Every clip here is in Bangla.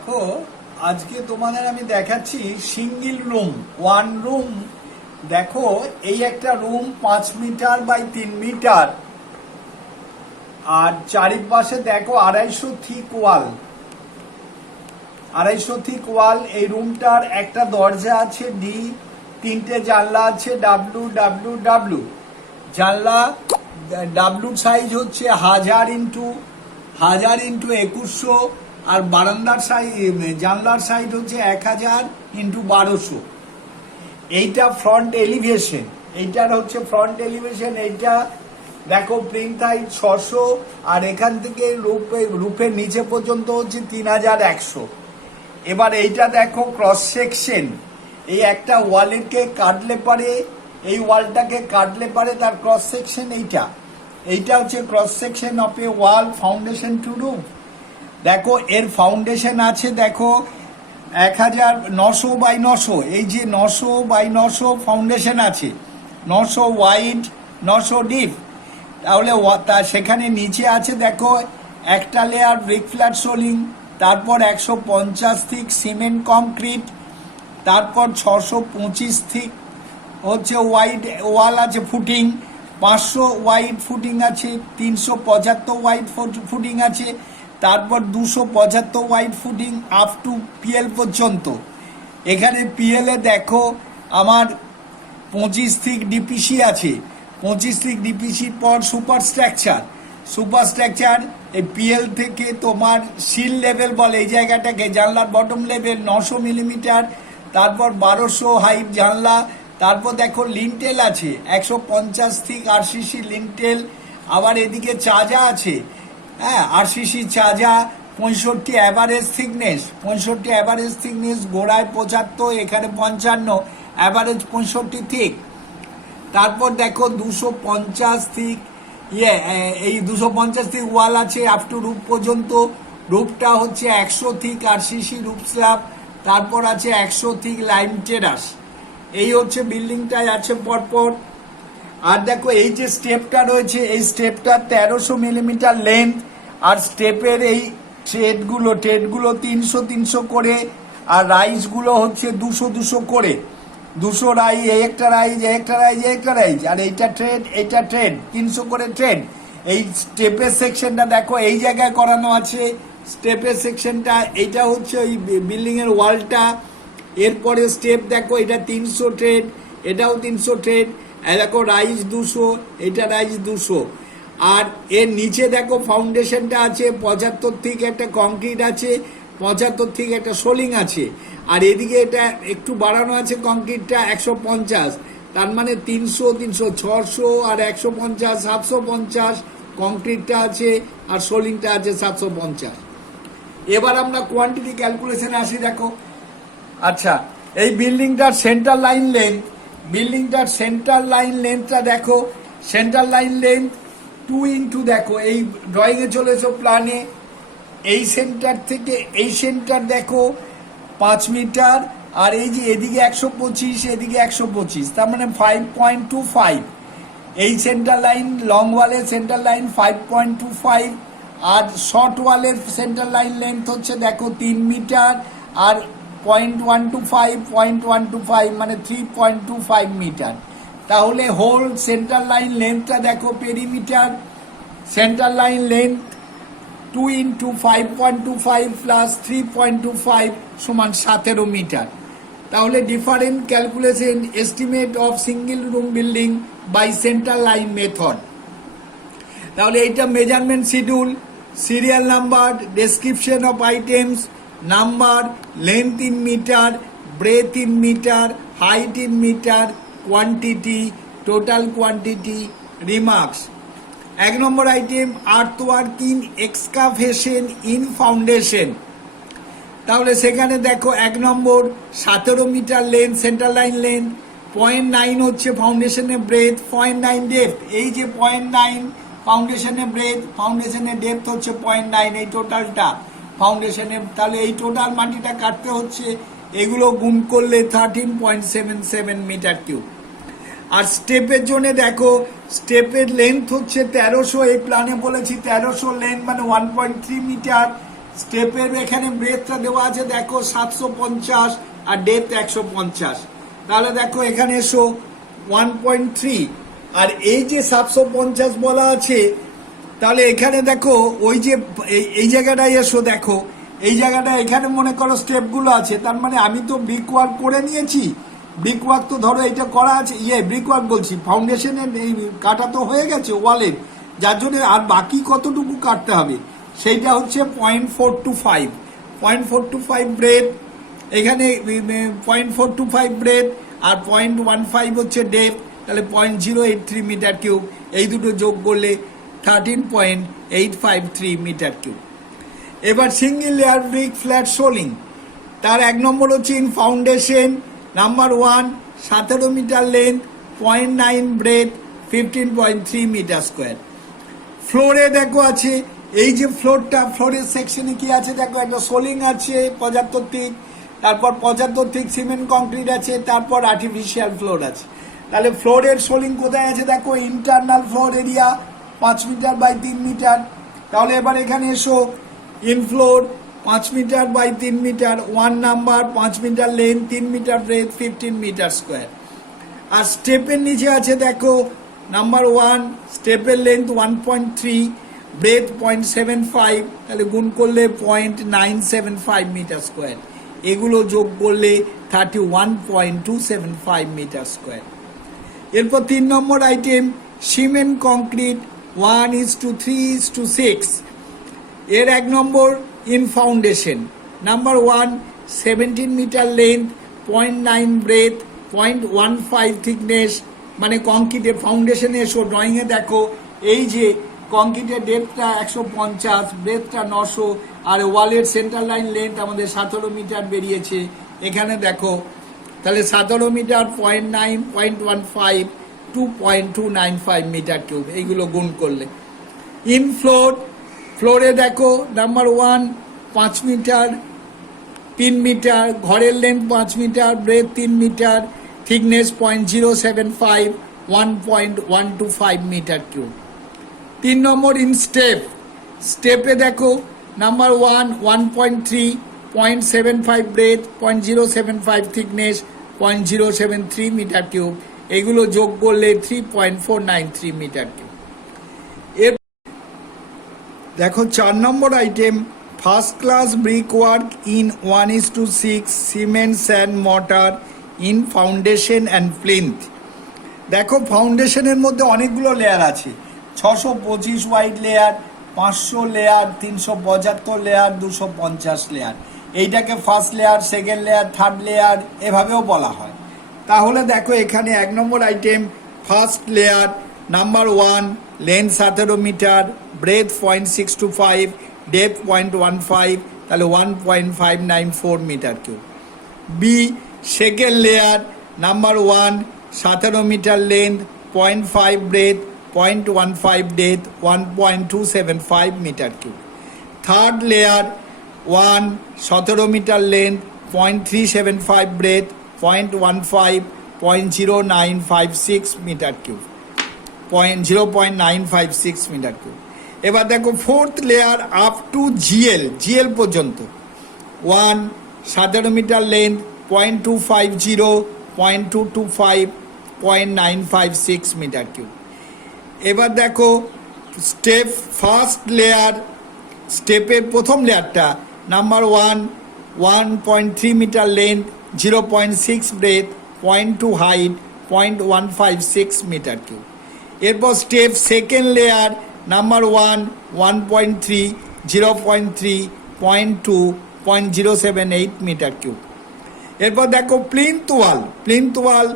দেখো আজকে তোমাদের আমি দেখাচ্ছি সিঙ্গেল রুম ওয়ান রুম। দেখো এই একটা রুম 5 মিটার বাই 3 মিটার, আর চারিপাশে দেখো 250 থিক ওয়াল, 250 থিক ওয়াল। এই রুমটার একটা দরজা আছে ডি, 3টে জানলা আছে ডাব্লু ডাব্লু ডাব্লু। জানলা ডাব্লুর সাইজ হচ্ছে 1000 ইন্টু 2100, আর বারান্দার সাইজ জানলার সাইজ হচ্ছে 1000 ইন্টু 1200। এইটা ফ্রন্ট এলিভেশন, এইটার হচ্ছে ফ্রন্ট এলিভেশন। এইটা দেখো প্রিন্ট হাইট 600, আর এখান থেকে রূপের নিচে পর্যন্ত হচ্ছে 3100। এবার এইটা দেখো ক্রস সেকশন, এই একটা ওয়ালকে কাটলে পারে, এই ওয়ালটাকে কাটলে পারে তার ক্রস সেকশন এইটা হচ্ছে cross section of a wall foundation to roof. দেখো এর ফাউন্ডেশন আছে দেখো 1900 বাই 900, এই যে 900 বাই 900 ফাউন্ডেশন আছে, 900 ওয়াইড 900 ডিপ। তাহলে সেখানে নিচে আছে দেখো একটা লেয়ার ব্রিক ফ্ল্যাট সোলিং, তারপর 150 থিক সিমেন্ট কংক্রিট, তারপর 625 থিক হচ্ছে ওয়াইড ওয়াল আছে ফুটিং, 500 ওয়াইড ফুটিং আছে, 375 ওয়াইড ফুটিং আছে, তারপর 275 wide footing up to PL পর্যন্ত। এখানে পিএলে দেখো আমার 25 থিক ডিপিসি আছে, 25 থিক ডিপিসির পর সুপার স্ট্রাকচার এই পিএল থেকে তোমার সিল লেভেল বলে এই জায়গাটাকে, জানলার বটম লেভেল 900 মিলিমিটার, তারপর 1200 হাইট জানলা। তারপর দেখো লিন্টেল আছে 150 থিক আরসিসি লিন্টেল, আবার এদিকে চাজা আছে, হ্যাঁ আরসিসি চাজা, 65 অ্যাভারেজ থিকনেস, গোড়ায় 75, এখানে 55, অ্যাভারেজ 65 থিক। তারপর দেখো 250 থিক এই 250 থিক ওয়াল আছে আপ টু রুফ পর্যন্ত। রুফটা হচ্ছে 100 থিক আরসিসি রুফ স্ল্যাব, তারপর আছে 100 থিক লাইম টেরাস। এই হচ্ছে বিল্ডিংটায় আছে পরপর। আর দেখো এই যে স্টেপটা রয়েছে, এই স্টেপটা 1300 মিলিমিটার লেন্থ, আর স্টেপের এই ট্রেডগুলো 300 করে, আর রাইজগুলো হচ্ছে 200 করে, 200 রাইজ, একটা রাইজ, আর এইটা ট্রেড 300 করে ট্রেড। এই স্টেপের সেকশনটা দেখো এই জায়গায় করানো আছে, স্টেপের সেকশনটা এইটা হচ্ছে ওই বিল্ডিং এর ওয়ালটা। এরপরে স্টেপ দেখো এটা 300 ট্রেড, এটাও 300 ট্রেড, দেখো রাইজ 200, এটা রাইজ 200। আর এর নিচে দেখো ফাউন্ডেশনটা আছে 75 থিক একটা কংক্রিট আছে, 75 থিক একটা সোলিং আছে, আর এদিকে এটা একটু বাড়ানো আছে কংক্রিটটা 150, তার মানে 300 600, আর 150 750 কংক্রিটটা আছে, আর সোলিংটা আছে 750। এবার আমরা কোয়ান্টিটি ক্যালকুলেশনে আসি। দেখো আচ্ছা এই বিল্ডিংটার সেন্টার লাইন লেন্থটা দেখো, সেন্টার লাইন লেন্থ 2 ইন্টু, দেখো এই ড্রয়িংয়ে চলে এসো প্ল্যানে, এই সেন্টার থেকে এই সেন্টার দেখো 5 মিটার, আর এই যে এদিকে 125, এদিকে 125, তার মানে 5.25। এই সেন্টার লাইন লং ওয়ালের সেন্টার লাইন 5.25, আর শর্ট ওয়ালের সেন্টার লাইন লেন্থ হচ্ছে দেখো 3 মিটার, আর 0.125 মানে 3.25 মিটার। তাহলে হোল সেন্টার লাইন লেন্থটা দেখো perimeter, center line length 2 into 5.25 plus 3.25 সমান 17 মিটার। তাহলে different calculation estimate of single room building by center line method. তাহলে এইটা measurement schedule, serial number, description of items, number, length in meter, breadth in meter, height in meter, quantity, total quantity, remarks. 1 number item earthwork in excavation in foundation. তাহলে সেখানে দেখো 1 নম্বর 17 metre length center line length, 0.9 হচ্ছে ফাউন্ডেশনের ব্রেথ, 0.9 ডেপথ, এই যে 0.9 ফাউন্ডেশনের ব্রেথ, ফাউন্ডেশনের ডেপথ হচ্ছে 0.9, এই টোটালটা ফাউন্ডেশনের। তাহলে এই টোটাল মাটিটা কাটতে হচ্ছে, এগুলো গুণ করলে 13.77 মিটার কিউব। আর স্টেপের জন্য দেখো স্টেপের লেন্থ হচ্ছে 1300, এই প্ল্যানে বলেছি 1300 লেন্থ মানে 1.3 মিটার, স্টেপের এখানে ব্রেথটা দেওয়া আছে দেখো 750 আর ডেপথ 150। তাহলে দেখো এখানে এসো 1.3, আর এই যে 750 বলা আছে, তাহলে এখানে দেখো ওই যে এই জায়গাটায় এসো, দেখো এই জায়গাটা এখানে মনে করো স্টেপগুলো আছে, তার মানে আমি তো ব্রিক ওয়ার্ক করে নিয়েছি। ব্রিক ওয়ার্ক তো ধরো এটা করা আছে, ব্রিক ওয়ার্ক বলছি, ফাউন্ডেশনের এই কাটা তো হয়ে গেছে ওয়ালের, যার জন্য আর বাকি কতটুকু কাটতে হবে সেইটা হচ্ছে 0.425 ব্রেথ, এখানে 0.425 ব্রেথ আর 0.15 হচ্ছে ডেপ, তাহলে 0.083 মিটার কিউব, এই দুটো যোগ করলে 13.853 মিটার কিউব। এবার single layer brick flat soling, তার 1 নম্বর হচ্ছে in foundation, number 1 17 metre length, 0.9 breadth, 15.3 metre square. ফ্লোরে দেখো আছে, এই যে ফ্লোরটা, ফ্লোরের সেকশনে কি আছে দেখো, একটা সোলিং আছে 75 থিক, তারপর 75 থিক সিমেন্ট কংক্রিট আছে, তারপর আর্টিফিশিয়াল ফ্লোর আছে। তাহলে ফ্লোরের সোলিং কোথায় আছে দেখো, internal floor area 5 metre by 3 meter. তাহলে এবার এখানে এসো, in floor 5 metre by 3 meter, 1 number, 5 meter length, 3 meter breadth, 15 metre square. আর স্টেপের নিচে আছে দেখো, নাম্বার 1 স্টেপের লেন্থ 1.3, ব্রেথ 0.75, তাহলে গুণ করলে 0.975 মিটার স্কোয়ার, এগুলো যোগ করলে 31.275 মিটার স্কোয়ার। এরপর 3 নম্বর আইটেম, সিমেন্ট কংক্রিট 1:3:6, এর 1 নম্বর in foundation, number 1 17 metre length, 0.9 breadth, 0.15 thickness, মানে কংক্রিটের ফাউন্ডেশনে এসো, ড্রয়িংয়ে দেখো এই যে কংক্রিটের ডেপথটা 150, ব্রেথটা 900, আর ওয়ালের সেন্টার লাইন লেন্থ আমাদের 17 মিটার বেরিয়েছে এখানে দেখো, তাহলে 17 মিটার 0.9, 0.15, 2.295 মিটার কিউব, এইগুলো গুণ করলে। ইন ফ্লোরে দেখো, নাম্বার 1 5 মিটার, 3 মিটার, ঘরের length 5 meter, breadth 3 meter, thickness 0.075, 1.125 meter cube. 3 নম্বর ইন স্টেপে দেখো, number 1 1.3, 0.75 breadth, 0.075 thickness, 0.073 meter cube, এগুলো যোগ করলে 3.493 মিটার কিউব। এর দেখো 4 নম্বর item, first class brick work in 1:6 cement sand mortar in foundation and plinth. দেখো ফাউন্ডেশনের মধ্যে অনেকগুলো লেয়ার আছে, 625 wide layer, 500 layer, 375 layer, 250 layer. এইটাকে first layer, second layer, third layer এভাবেও বলা হয়। তাহলে দেখো এখানে 1 নম্বর item, first layer, number 1 length 17 metre, breadth 0.625, depth 0.15, তাহলে 1.594 metre cube. B second layer, number 1 17 metre length, 0.5 breadth, 0.15 depth, 1.275 metre cube. Third layer 1 17 metre length, 0.375 breadth, 0.15, 0.0956 metre cube, 0.956 metre cube. এবার দেখো fourth layer up to GL পর্যন্ত, 1 17 মিটার লেন্থ, 0.250, 0.225, 0.956 মিটার কিউব। এবার দেখো স্টেপ ফার্স্ট লেয়ার, স্টেপের প্রথম লেয়ারটা, number 1 1.3 metre length, 0.6 breadth, 0.2 height, 0.156 metre cube. এরপর step second layer, number 1 1.3, 0.3, 0.2, 0.078 metre cube. এরপর দেখো প্লিন্থ ওয়াল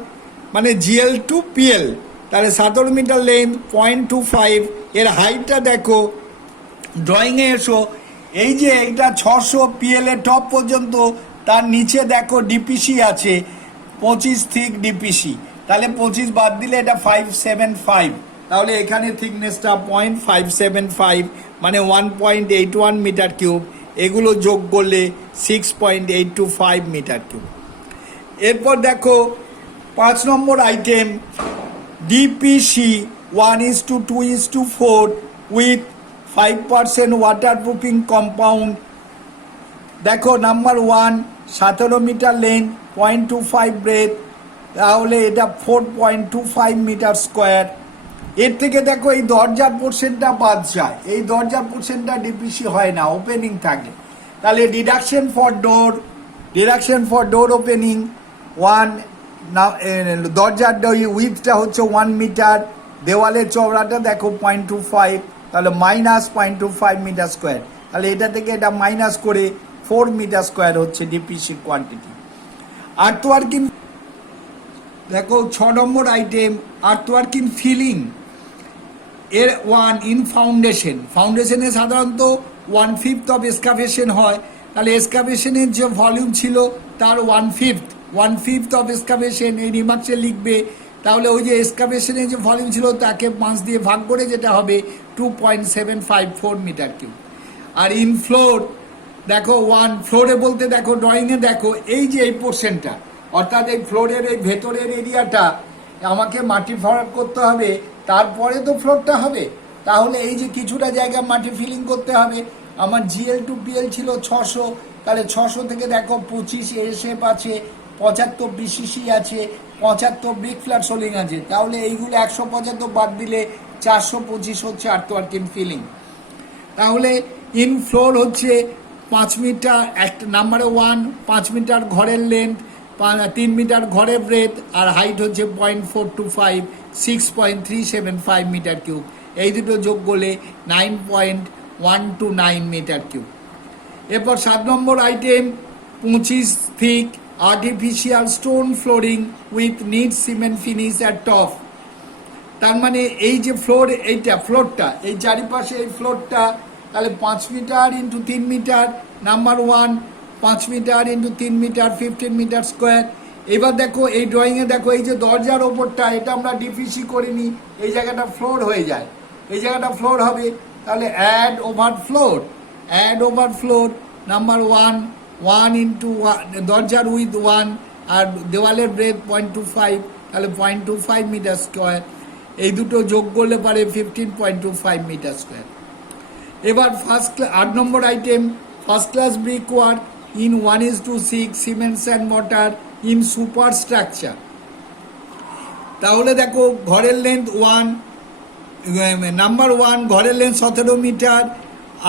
মানে জিএল টু পিএল, তাহলে 17 মিটার লেন্থ, 0.25, এর হাইটটা দেখো, ড্রয়িংয়ে এসো, এই যে এটা 600 পিএল এর টপ পর্যন্ত, তার নিচে দেখো ডিপিসি আছে 25 থিক ডিপিসি, তাহলে 25 বাদ দিলে এটা 575, তাহলে এখানে থিকনেসটা 0.575 মানে 1.81 মিটার কিউব, এগুলো যোগ করলে 6.825 মিটার কিউব। এরপর দেখো 5 number item, DPC 1:2:4 with 5% waterproofing compound দেখো নাম্বার 1 17 মিটার লেন্থ 0.25 ব্রেথ, তাহলে এটা 4.25 মিটার স্কোয়ার। এর থেকে দেখো এই দরজার পোর্শনটা বাদ যায়, এই দরজার পোর্শনটা ডিপিসি হয় না, ওপেনিং থাকে। তাহলে ডিডাকশন ফর ডোর ওপেনিং 1, দরজার উইথটা হচ্ছে 1 মিটার, দেওয়ালের চওড়াটা দেখো 0.25, তাহলে মাইনাস 0.25 মিটার স্কোয়ার। তাহলে এটা থেকে এটা মাইনাস করে 4 মিটার স্কোয়ার হচ্ছে ডিপিসির কোয়ান্টিটি। আর্থওয়ার্কিং দেখো 6 নম্বর আইটেম, আর্থওয়ার্কিং ফিলিং এর 1 ইন ফাউন্ডেশনে সাধারণত 1/5 অফ এক্সকাভেশন হয়। তাহলে এক্সকাভেশনের যে ভলিউম ছিল তার 1/5 অফ এক্সকাভেশন এই রিমার্কসে লিখবে। তাহলে ওই যে এক্সকাভেশনের যে ভলিউম ছিল তাকে 5 দিয়ে ভাগ করে যেটা হবে 2.754 মিটার কিউব। আর ইন ফ্লোর দেখো 1 ফ্লোরে বলতে দেখো ড্রয়িংয়ে দেখো এই যে এই পোর্শনটা, অর্থাৎ এই ফ্লোরের এই ভেতরের এরিয়াটা আমাকে মাটি ভরাট করতে হবে, তারপরে তো ফ্লোরটা হবে। তাহলে এই যে কিছুটা জায়গা মাটি ফিলিং করতে হবে। আমার GL টু PL ছিল 600, তাহলে 600 থেকে দেখো 25 ASF আছে, 75 BCC আছে, 75 ব্রিক ফ্ল্যাট সোলিং আছে। তাহলে এইগুলো 175 বাদ দিলে 425 হচ্ছে আর্থওয়ার্কিং ফিলিং। তাহলে ইন ফ্লোর হচ্ছে 5 মিটার, একটা নাম্বারে 1 5 মিটার ঘরের লেন্থ, 3 মিটার ঘরের ব্রেথ, আর হাইট হচ্ছে 0.425 6.375 মিটার কিউব। এই দুটো যোগ করলে 9.129 মিটার কিউব। এরপর 7 number item 25 thick artificial stone flooring with neat cement finish at top. তার মানে এই যে ফ্লোর, এইটা ফ্লোরটা, এই চারিপাশে এই ফ্লোরটা, তাহলে 5 metre into 3 metre, number 1 5 metre into 3 metre 15 metre square. এবার দেখো এই ড্রয়িংয়ে দেখো এই যে দরজার ওপরটা, এটা আমরা ডিপিসি করিনি, এই জায়গাটা ফ্লোর হয়ে যায়, এই জায়গাটা ফ্লোর হবে। তাহলে add over floor number 1 into দরজার উইথ 1 আর দেওয়ালের ব্রেথ 0.25, তাহলে 0.25 মিটার স্কোয়ার। এই দুটো যোগ করলে পারে 15.25 মিটার স্কোয়ার। এবার 8 number item first class brick work in 1:6 cement and mortar in superstructure. তাহলে দেখো ঘরের লেন্থ নাম্বার 1 ঘরের লেন্থ 17 মিটার,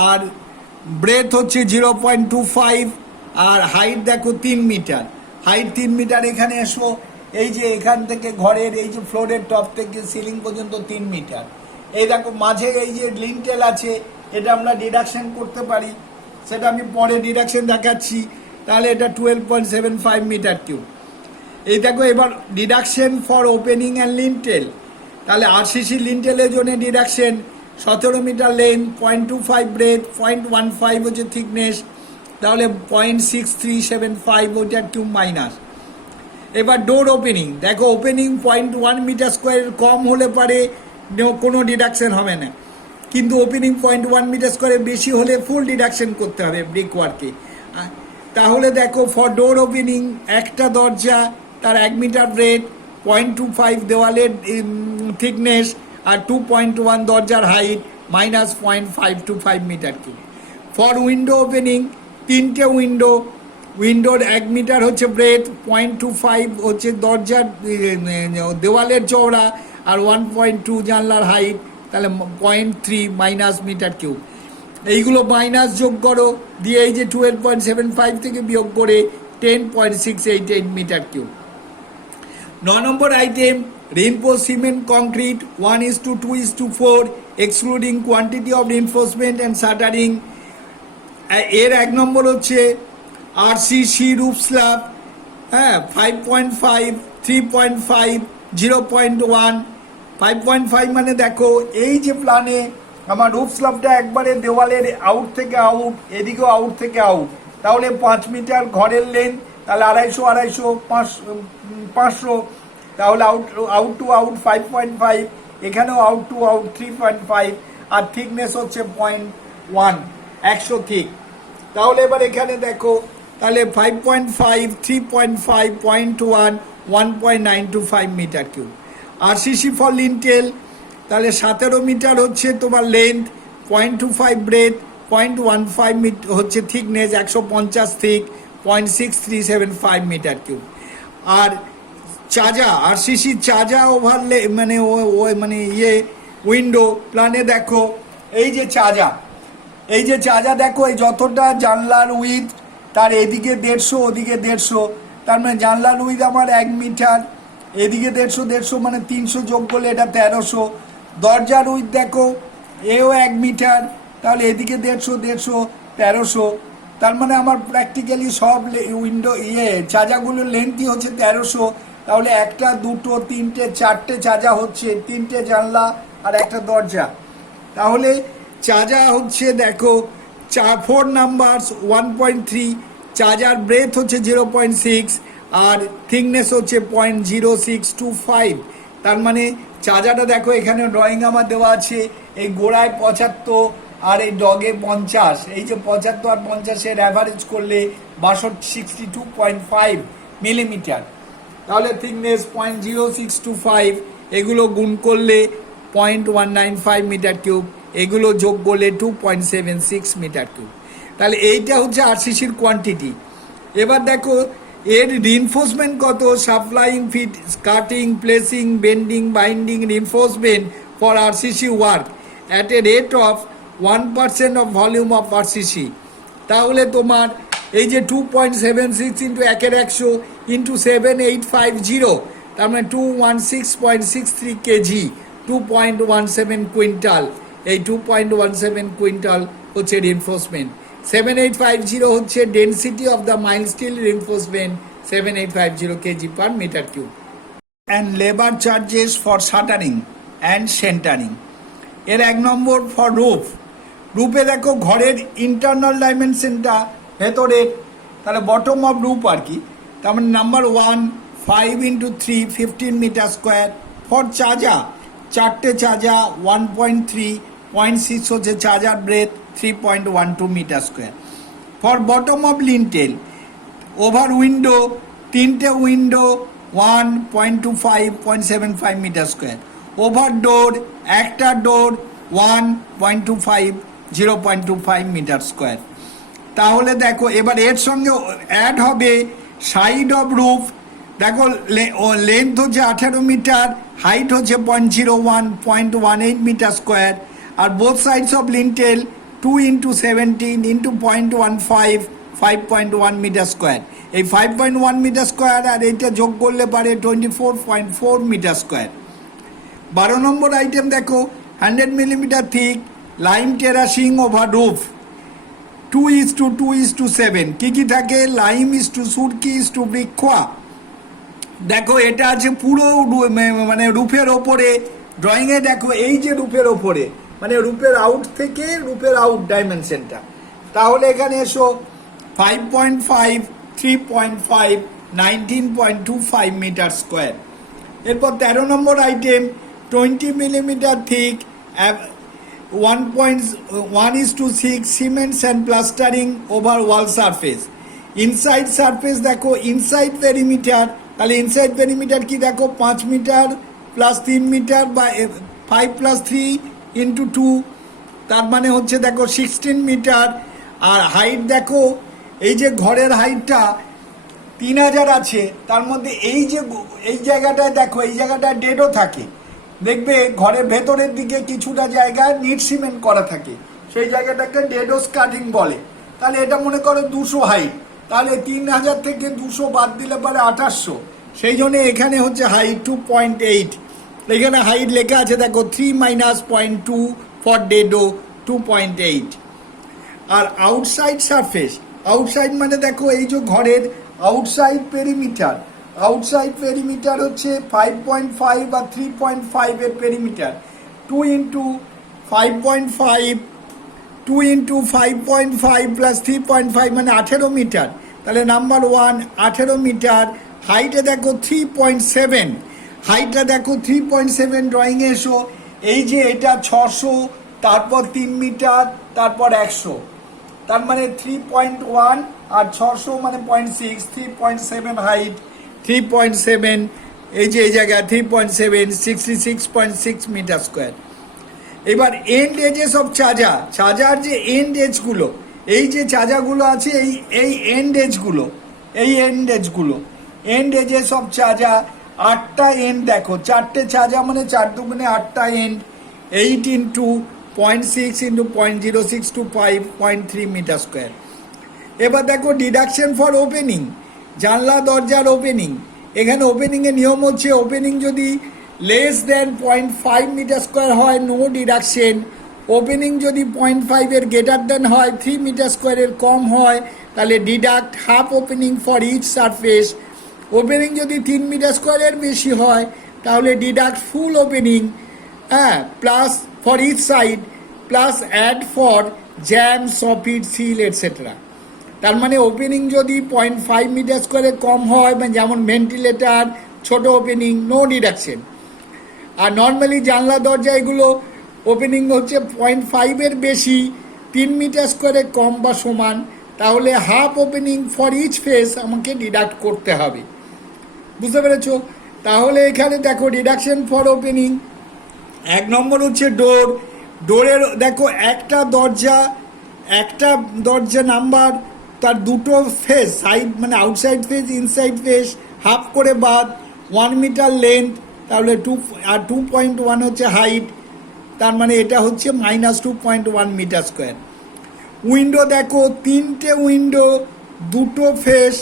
আর ব্রেথ হচ্ছে 0.25, আর হাইট দেখো 3 মিটার, হাইট 3 মিটার। এখানে এসো, এই যে এখান থেকে ঘরের এই যে ফ্লোরের টপ থেকে সিলিং পর্যন্ত 3 মিটার। এই দেখো মাঝে এই যে লিন্টেল আছে, এটা আমরা ডিডাকশন করতে পারি, সেটা আমি পরে ডিডাকশন দেখাচ্ছি। তাহলে এটা 12.75 মিটার কিউব। এই দেখো এবার deduction for opening and lintel, তাহলে RCC লিন্টেলের জন্য ডিডাকশন 17 মিটার লেন্থ, 0.25 ব্রেথ, 0.15 হচ্ছে থিকনেস, তাহলে 0.6375 ওইটার কিউব মাইনাস। এবার ডোর ওপেনিং দেখো, ওপেনিং 0.1 মিটার স্কোয়ারের কম হলে পারে কোনো ডিডাকশন হবে না, কিন্তু ওপেনিং 0.1 মিটার স্কোয়ারের বেশি হলে ফুল ডিডাকশন করতে হবে ব্রিক ওয়ার্কে। তাহলে দেখো ফর ডোর ওপেনিং একটা দরজা, তার 1 মিটার ব্রেথ, 0.25 দেওয়ালের থিকনেস, আর 2.1 দরজার height, minus 0.525 metre cube. For window opening 3টে উইন্ডোর 1 মিটার হচ্ছে ব্রেথ, 0.25 হচ্ছে দরজার দেওয়ালের চওড়া, আর 1.2 জানলার হাইট, তাহলে 0.3 মাইনাস মিটার কিউব। এইগুলো মাইনাস যোগ করো, দিয়ে এই যে 12.75 থেকে বিয়োগ করে 10.688 মিটার কিউব। 9 নম্বর item reinforce cement concrete 1:2:4 excluding quantity of reinforcement and shuttering. এর 1 নম্বর হচ্ছে RCC রুফ স্ল্যাব, 5.5 3.5 0.1 5.5 মানে দেখো এই যে প্ল্যানে আমার রুফ স্ল্যাবটা একবারে দেওয়ালের আউট থেকে আউট, এদিকেও আউট থেকে আউট, তাহলে 5 মিটার ঘরের লেন্থ, তাহলে 250 500, তাহলে আউট টু আউট 5.5, এখানেও আউট টু আউট 3.5, আর থিকনেস হচ্ছে 0.1 100 থিক। তাহলে এবার এখানে দেখো, তাহলে 5.5 3.5 0.1 1.925 metre cube. RCC for lintel, তাহলে 17 মিটার হচ্ছে তোমার লেন্থ, 0.25 ব্রেথ, 0.15 হচ্ছে থিকনেস, 150 থিক, 0.6375 মিটার কিউব। আর চাজা আরসিসি চাজা ওভারলে মানে মানে উইন্ডো প্ল্যানে দেখো এই যে চাজা দেখো, এই যতটা জানলার উইথ তার এদিকে 150 ওদিকে 150, তার মানে জানলার উইথ আমার 1 মিটার, এদিকে 150 মানে 300 যোগ করলে এটা 1300। দরজার উইথ দেখো এও 1 মিটার, তাহলে এদিকে 150 1300, তার মানে আমার প্র্যাকটিক্যালি সব উইন্ডো চাজাগুলোর লেন্থই হচ্ছে 1300। তাহলে 1 2 3 4 চাজা হচ্ছে, 3টে জানলা আর একটা দরজা। তাহলে চাজা হচ্ছে দেখো 4 নাম্বারস 1.3, চাজার ব্রেথ হচ্ছে 0.6 আর থিকনেস হচ্ছে 0.0625। তার মানে চাজাটা দেখো এখানে ড্রয়িং আমার দেওয়া আছে, এই গোড়ায় 75 আর এই ডগে 50, এই যে 75 আর 50-এর অ্যাভারেজ করলে 62.5 মিলিমিটার। তাহলে থিকনেস 0.0625, এগুলো গুণ করলে 0.195 মিটার কিউব, এগুলো যোগ করলে 2.76 মিটার কিউব। তাহলে এইটা হচ্ছে আরসিসির কোয়ান্টিটি। এবার দেখো এর রিনফোর্সমেন্ট কত, supplying fit, cutting, placing, bending, binding reinforcement for RCC work at a rate of 1% of volume of RCC. তাহলে তোমার এই যে 2.76 ইন্টু 1/100 ইন্টু 7850, তার মানে 216.63 কেজি, 2.17 কুইন্টাল। এই 2.17 কুইন্টাল হচ্ছে রিনফোর্সমেন্ট। 7850 হচ্ছে density of the mild steel reinforcement, 7850 KG per metre cube. And labour charges for shuttering and centering. এর 1 নম্বর ফর রুফে দেখো ঘরের ইন্টারনাল ডাইমেনশনটা ভেতরের, তাহলে বটম অফ রুফ আর কি। তার মানে নাম্বার 1 5 × 3 15 মিটার স্কোয়ার। ফর চাজা 4টে চাজা 1.3, 0.6 হচ্ছে চাজার breadth, 3.12 metre square. For bottom of lintel over window 3টে window 1.25, 0.75 metre square. Over door একটা ডোর 1.25, 0.25 মিটার স্কোয়ার। তাহলে দেখো এবার এর সঙ্গে অ্যাড হবে সাইড অফ রুফ। দেখো লেন্থ হচ্ছে 18 মিটার, হাইট হচ্ছে 0.01, 0.18 মিটার স্কোয়ার। আর both sides of lintel 2 × 17 × 0.15, 5.1 metre square. এই 5.1 মিটার স্কোয়ার আর এইটা যোগ করলে পারে 24.4 মিটার স্কোয়ার। 12 নম্বর আইটেম দেখো 100 millimetre thick lime terracing over roof, 2:2:7। কি থাকে, লাইম সুরকি বৃক্ষা। দেখো এটা আছে পুরো মানে রুফের ওপরে, ড্রয়িংয়ে দেখো এই যে রুফের ওপরে মানে রুফের আউট থেকে রুফের আউট ডাইমেনশনটা। তাহলে এখানে এসো 5.5, 3.5, 19.25 মিটার স্কোয়ার। এরপর 13 number item 20 millimetre thick 1.1:6 cement sand plastering over wall surface. Inside surface দেখো ইনসাইড পেরিমিটার, তাহলে ইনসাইড পেরিমিটার কি দেখো 5 মিটার প্লাস 3 মিটার বা 5 + 3 × 2, তার মানে হচ্ছে দেখো 16 মিটার। আর হাইট দেখো এই যে ঘরের হাইটটা 3000 আছে, তার মধ্যে এই জায়গাটায় দেখো এই জায়গাটায় ডেডও থাকে, দেখবে ঘরের ভেতরের দিকে কিছুটা জায়গা নিট সিমেন্ট করা থাকে, সেই জায়গাটাকে ডেডো স্কার্টিং বলে। তাহলে এটা মনে করো 200 হাইট, তাহলে 3000 থেকে 200 বাদ দিলে পরে 2800, সেই জন্য এখানে হচ্ছে হাইট 2.8। এখানে হাইট লেখা আছে দেখো 3 - 0.2 ফর ডেডো 2.8। আর আউটসাইড সারফেস, আউটসাইড মানে দেখো এই যে ঘরের আউটসাইড পেরিমিটার, আউটসাইড পেরিমিটার হচ্ছে 5.5 বা 3.5 এর পেরিমিটার, 2 × 5.5, 2 × 5.5 + 3.5 মানে 18 মিটার। তাহলে নাম্বার 1 18 মিটার। হাইটে দেখো 3.7, হাইটটা দেখো 3.7 ড্রয়িংয়ে এসো, এই যে এটা 600, তারপর 3 মিটার, তারপর 100, তার মানে 3.1 আর 600 মানে 0.6, 3.7 হাইট, 3.7 এই যে এই জায়গা 3.7, 66.6 মিটার স্কোয়ার। এবার এন্ড এজেস অফ চাজার যে এন্ড এজগুলো, এই যে চাজাগুলো আছে এই এন্ড এজগুলো, এন্ড এজেস অফ চাজা, 8টা এন্ড দেখো, 4টে চাজা মানে 4 দুগুণে 8টা end, 8 into 0.6 into 0.06 to 5.3 metre square. এবার দেখো ডিডাকশন ফর ওপেনিং, জানলা দরজার ওপেনিং। এখানে ওপেনিংয়ের নিয়ম হচ্ছে ওপেনিং যদি লেস দেন 0.5 মিটার স্কোয়ার হয় নো ডিডাকশন, ওপেনিং যদি 0.5 এর গ্রেটার দেন হয় 3 মিটার স্কোয়ারের কম হয় তাহলে deduct half opening for each surface, opening যদি 3 মিটার স্কোয়ারের বেশি হয় তাহলে ডিডাক্ট ফুল ওপেনিং, হ্যাঁ, plus for each side, plus add for jamb soffit sill etcetera. তার মানে ওপেনিং যদি 0.5 মিটার স্কোয়ারে কম হয়, মানে যেমন ভেন্টিলেটার, ছোট ওপেনিং, নো ডিডাকশন। আর নর্মালি জানলা দরজা এগুলো ওপেনিং হচ্ছে 0.5 এর বেশি, 3 মিটার স্কোয়ারে কম বা সমান, তাহলে half opening for each face আমাকে ডিডাক্ট করতে হবে। বুঝতে পেরেছ? তাহলে এখানে দেখো ডিডাকশন ফর ওপেনিং, 1 নম্বর হচ্ছে ডোরের দেখো একটা দরজা নাম্বার, তার দুটো ফেস, সাইড মানে outside face, inside face, half করে বাদ, 1 মিটার লেন্থ, তাহলে 2.1 হচ্ছে হাইট, তার মানে এটা হচ্ছে -2.1 মিটার স্কোয়ার। উইন্ডো দেখো 3টে উইন্ডো, দুটো ফেস,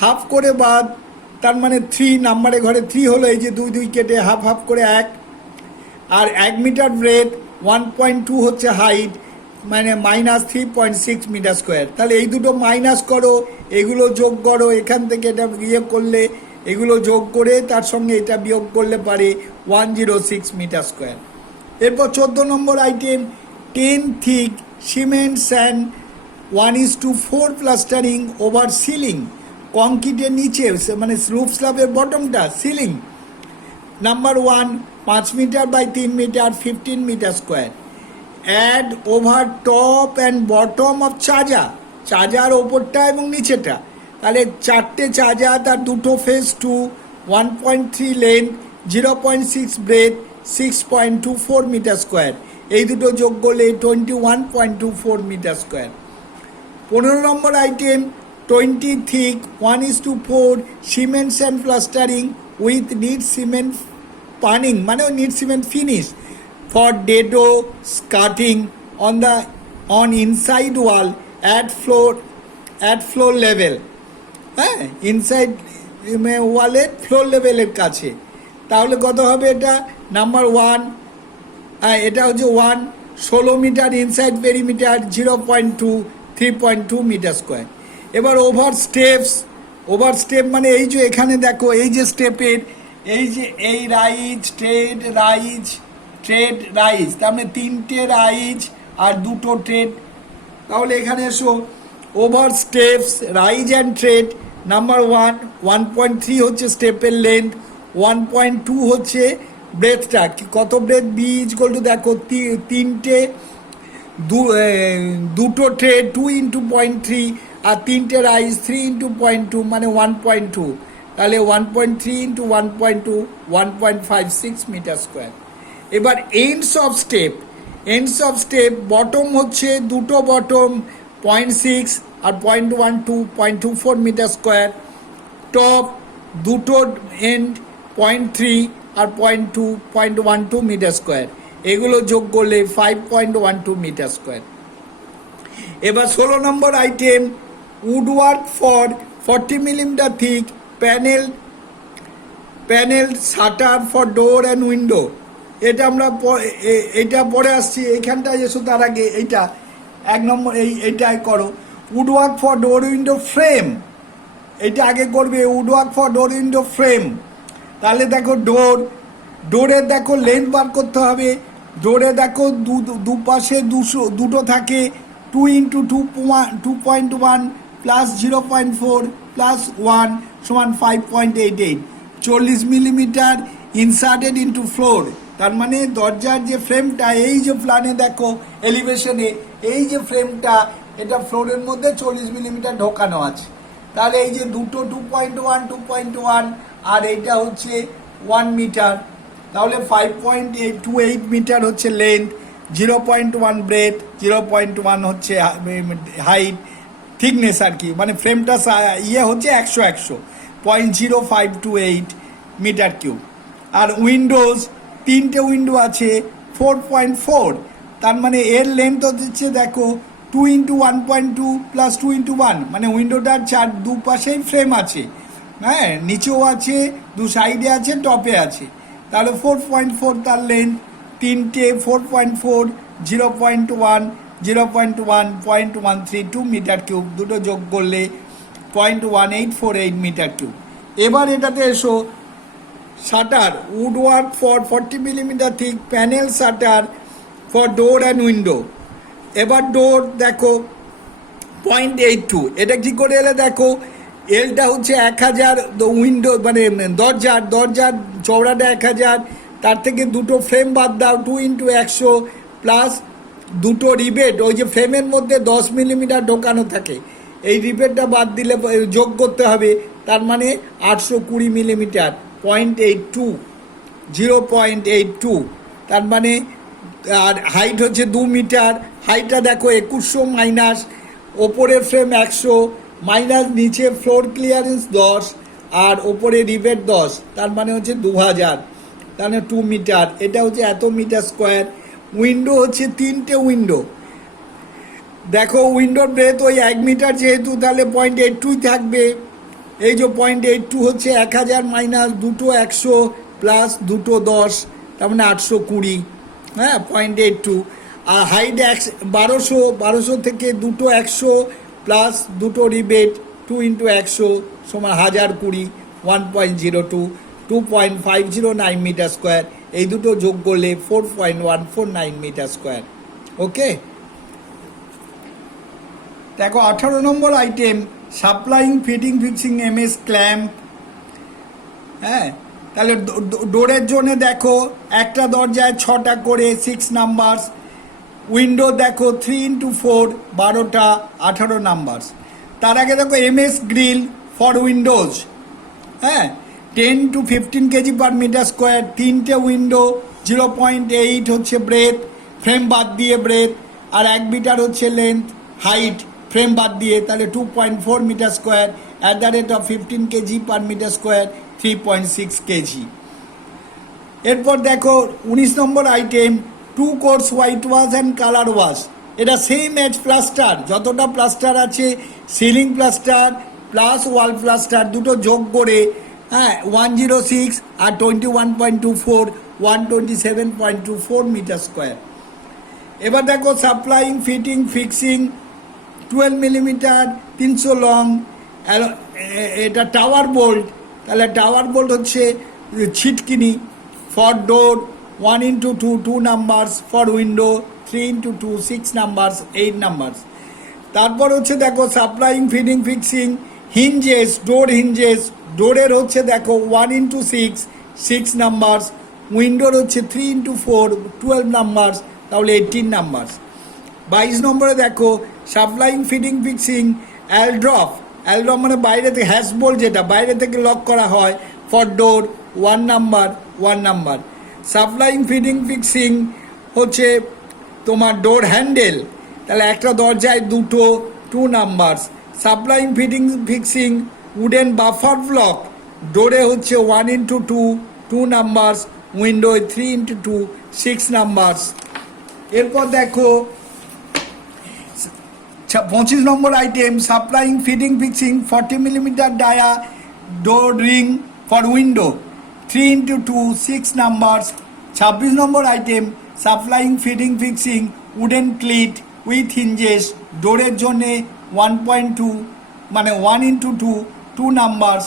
হাফ করে বাদ, তার মানে 3 নাম্বারে ঘরে 3 হলো, এই যে 2 কেটে হাফ করে 1, আর 1 মিটার ব্রেথ, 1.2 হচ্ছে হাইট, মানে -3.6 মিটার স্কোয়ার। তাহলে এই দুটো মাইনাস করো, এগুলো যোগ করো, এখান থেকে এটা ইয়ে করলে এগুলো যোগ করে তার সঙ্গে এটা বিয়োগ করলে পারে 106 মিটার স্কোয়ার। এরপর 14 number item, 10 thick cement sand 1:4 plastering over ceiling, কংক্রিটের নিচে মানে রুফ স্ল্যাবের বটমটা ceiling. Number 1, 5 metre by 3 metre, 15 metre square. Add over top and bottom of চাজার ওপরটা এবং নিচেটা, তাহলে 4টে চাজা, তার দুটো face 2, 1.3 length, 0.6 breadth, 6.24 metre square, এই দুটো যোগ করলে 21.24 metre square. 15 number item, 20 thick 1:4 cement sand plastering with need cement পানিং, মানে need cement finish for dado skirting on inside wall at floor level, হ্যাঁ, ইনসাইড ওয়ালের ফ্লোর লেভেলের কাছে। তাহলে কত হবে এটা? নাম্বার 1, এটা হচ্ছে 1, 16 metre inside perimeter, 0.2, 3.2 metre square. এবার ওভার স্টেপ মানে এই যে এখানে দেখো এই যে স্টেপের এই যে এই রাইজ ট্রেড রাইজ, তার মানে 3টে রাইজ আর 2টো ট্রেড। তাহলে এখানে এসো, over steps rise and trade. Number 1, 1.3 হচ্ছে স্টেপের লেন্থ, 1.2 হচ্ছে ব্রেথটা, কত ব্রেথ, বি ইকুয়াল টু দেখো 3টে, দুটো ট্রেড 2 × 0.3, আর 3টে রাইজ 3 × 0.2 মানে 1.2, তাহলে 1.3 × 1.2 1.56 মিটার স্কোয়ার। এবার এন্ডস অফ স্টেপ, বটম হচ্ছে দুটো বটম 0.6 আর 0.12 0.24 মিটার স্কোয়ার, টপ দুটো এন্ড 0.3 আর 0.2 0.12 মিটার স্কোয়ার, এগুলো যোগ করলে 5.12 মিটার স্কোয়ার। এবার 16 number item, woodwork for 40 millimetre thick panel shutter for door and window. এটা আমরা এটা পরে আসছি, এইখানটায় এসো, তার আগে এইটা 1 নম্বর এইটাই করো। উডওয়ার্ক ফর ডোর উইন্ডো ফ্রেম, এটা আগে করবে, উডওয়ার্ক ফর ডোর উইন্ডো ফ্রেম। তাহলে দেখো ডোরের দেখো লেন্থ বার করতে হবে। ডোরে দেখো দুপাশে দুটো থাকে, 2 × 2.1 প্লাস 0.4 প্লাস 1 সমান 5.88, 40 মিলিমিটার ইনসার্টেড ইন্টু ফ্লোর। তার মানে দরজার যে ফ্রেমটা, এই যে প্ল্যানে দেখো এলিভেশনে এই যে ফ্রেমটা, এটা ফ্লোরের মধ্যে 40 মিলিমিটার ঢোকানো আছে। তাহলে এই যে দুটো 2.1 আর এইটা হচ্ছে 1 মিটার, তাহলে 5.28 মিটার হচ্ছে লেন্থ, 0.1 ব্রেথ, 0.1 হচ্ছে হাইট, থিকনেস আর কি, মানে ফ্রেমটা ইয়ে হচ্ছে 100 0.0528 মিটার কিউব। আর উইন্ডোজ 3টে উইন্ডো আছে 4.4, তার মানে এর লেন্থ হচ্ছে দেখো 2x1.2 প্লাস 2x1, মানে উইন্ডোটার দুপাশেই ফ্রেম আছে, হ্যাঁ, নিচেও আছে, দু সাইডে আছে, টপে আছে, তাহলে 4.4 তার লেন্থ। 3টে 4.4, 0.1, 0.1, 0.132 মিটার কিউব, দুটো যোগ করলে 0.1848 মিটার কিউব। এবার এটাতে এসো shutter, woodwork for 40 millimetre thick panel shutter for door and window. এবার ডোর দেখো 0.82, এটা কি করে এলে দেখো, এলটা হচ্ছে 1000, উইন্ডো মানে দরজার চওড়াটা 1000, তার থেকে দুটো ফ্রেম বাদ দাও 2x100 প্লাস দুটো রিবেট, ওই যে ফ্রেমের মধ্যে 10 মিলিমিটার ঢোকানো থাকে, এই রিবেটটা বাদ দিলে যোগ করতে হবে, তার মানে 820 মিলিমিটার, 0.82, 0.82, তার মানে আর হাইট হচ্ছে 2 মিটার, হাইটটা দেখো 2100 মাইনাস ওপরের ফ্রেম 100 মাইনাস নিচে ফ্লোর ক্লিয়ারেন্স 10 আর ওপরে রিবেট 10, তার মানে হচ্ছে 2000, তাহলে 2 মিটার, এটা হচ্ছে এত মিটার স্কোয়ার। উইন্ডো হচ্ছে 3টে উইন্ডো, দেখো উইন্ডোর ব্রেথ ওই 1 মিটার যেহেতু, তাহলে 0.82 থাকবে। এই যে 0.82 হচ্ছে 1000 মাইনাস দুটো 100 প্লাস দুটো 10, তার মানে 820, হ্যাঁ, 0.82। আর হাইট 1200 থেকে দুটো 100 প্লাস দুটো রিবেট 2x100 সমান 1020, 1.02, 2.509 মিটার স্কোয়ার, এই দুটো যোগ করলে 4.149 মিটার স্কোয়ার। ওকে, দেখো 18 number item, supplying fitting fixing MS clamp. হ্যাঁ, তাহলে ডোরের জন্য দেখো একটা দরজায় 6টা করে 6 নাম্বারস, উইন্ডো দেখো 3x4 12টা 18 নাম্বারস। তার আগে দেখো এমএস গ্রিল ফর উইন্ডোজ, হ্যাঁ, 10 to 15 KG per metre square, 3টে উইন্ডো, 0.8 হচ্ছে ব্রেথ, ফ্রেম বাদ দিয়ে ব্রেথ, আর 1 মিটার হচ্ছে লেন্থ, হাইট ফ্রেম বাদ দিয়ে, তাহলে 2.4 metre square, at the rate of 15 KG per metre square, 3.6 KG. এরপর দেখো 19 number item, 2 course white wash and colour wash. এটা সেম এজ প্লাস্টার, যতটা প্লাস্টার আছে, ceiling plaster plus wall plaster দুটো যোগ করে, হ্যাঁ, 106 আর 21.24, 127.24 মিটার স্কোয়ার। এবার দেখো supplying fitting fixing 12 millimetre 300 long, এটা টাওয়ার বোল্ট, তাহলে টাওয়ার বোল্ট হচ্ছে ছিটকিনি for door 1x2 2 numbers, for window 3x2 6 numbers 8 numbers. তারপর হচ্ছে দেখো supplying fitting fixing hinges, door hinges, ডোরের হচ্ছে দেখো 1x6 6 নাম্বারস, উইন্ডোর হচ্ছে 3x4 12 নাম্বারস, তাহলে 18 নাম্বারস। 22 নম্বরে দেখো সাপ্লাইং ফিটিং ফিক্সিং অ্যালড্রফ মানে বাইরে থেকে হ্যাশ বোল্ট, যেটা বাইরে থেকে লক করা হয়, for door 1 number. Supplying fitting fixing হচ্ছে তোমার ডোর হ্যান্ডেল, তাহলে একটা দরজায় দুটো 2 numbers. Supplying fitting fixing wooden buffer block, ডোরে হচ্ছে 1x2 2 নাম্বারস, উইন্ডোয় 3x2 6 নাম্বারস। এরপর দেখো 25 number item, supplying fitting fixing 40 millimetre dia door ring for window 3x2 6 numbers. 26 number item, supplying fitting fixing wooden cleat with hinges, ডোরের জন্যে 1.2 মানে 1x2 2 নাম্বারস,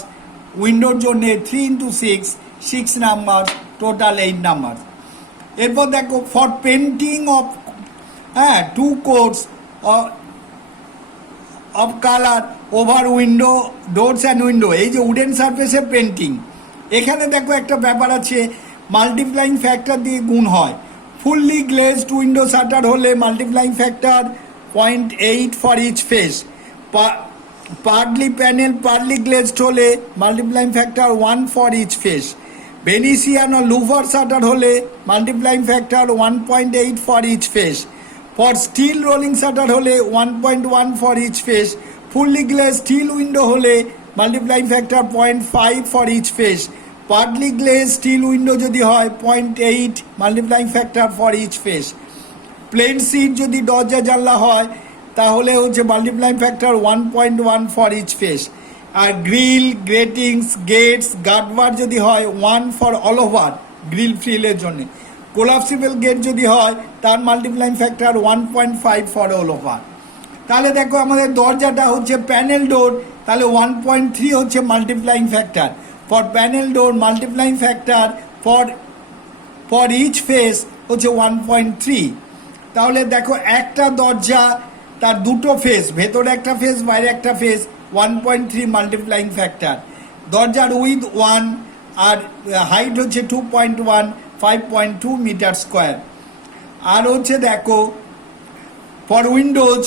উইন্ডোর জন্যে 3x6 6 নাম্বারস, টোটাল 8 নাম্বারস। এরপর দেখো ফর পেন্টিং অফ, হ্যাঁ, 2 course of colour over window doors and window, এই যে উডেন সারফেসে পেন্টিং, এখানে দেখো একটা ব্যাপার আছে, মাল্টিপ্লাইং ফ্যাক্টর দিয়ে গুণ হয়। ফুললি গ্লেজড উইন্ডো শাটার হলে multiplying factor 0.8 for each face, partly panel partly glazed হলে multiplying factor 1 for each face. Venetian or louver shutter হলে multiplying factor 1.8 for each face, for steel rolling shutter হলে 1.1 for each face, fully glaze steel window হলে multiplying factor 0.5 for each face, partly glaze steel window যদি হয় 0.8 multiplying factor for each face, plane seat যদি দরজা জানলা হয় তাহলে হচ্ছে multiplying factor 1.1 for each face, আর গ্রিল গ্রেটিংস গেটস গার্ডবার যদি হয় 1 ফর অল ওভার গ্রিল ফ্রিলের জন্য, কোলাপসিবল গেট যদি হয় তার multiplying factor 1.5 for all over. তাহলে দেখো আমাদের দরজাটা হচ্ছে প্যানেল ডোর, তাহলে 1.3 হচ্ছে multiplying factor for panel door, multiplying factor for each face হচ্ছে 1.3। তাহলে দেখো একটা দরজা তার দুটো ফেস, ভেতরে একটা ফেস বাইরে একটা ফেস, 1.3 মাল্টিপ্লাইং ফ্যাক্টর। দরজার উইথ 1 আর হাইট হচ্ছে 2.1, 5.2 মিটার স্কোয়ার। আর হচ্ছে দেখো ফর উইন্ডোজ,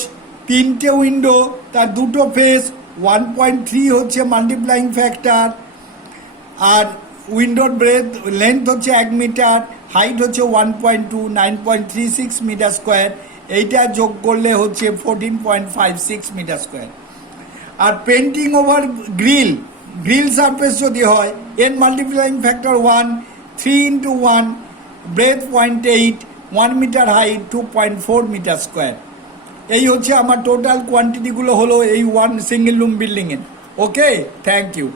তিনটে উইন্ডো তার দুটো ফেস, 1.3 হচ্ছে মাল্টিপ্লাইং ফ্যাক্টর। আর উইন্ডোর ব্রেথ লেন্থ হচ্ছে 1 মিটার, হাইট হচ্ছে 1.2, 9.36 মিটার স্কোয়ার। এইটা যোগ করলে হচ্ছে 14.56 মিটার স্কোয়ার। আর painting over grill, grill surface যদি হয় এর multiplying factor 1, 3 into 1, breadth 0.8, 1 metre height, 2.4 metre square. এই হচ্ছে আমার টোটাল কোয়ান্টিটিগুলো হলো এই ওয়ান সিঙ্গেল রুম বিল্ডিংয়ের। ওকে, থ্যাংক ইউ।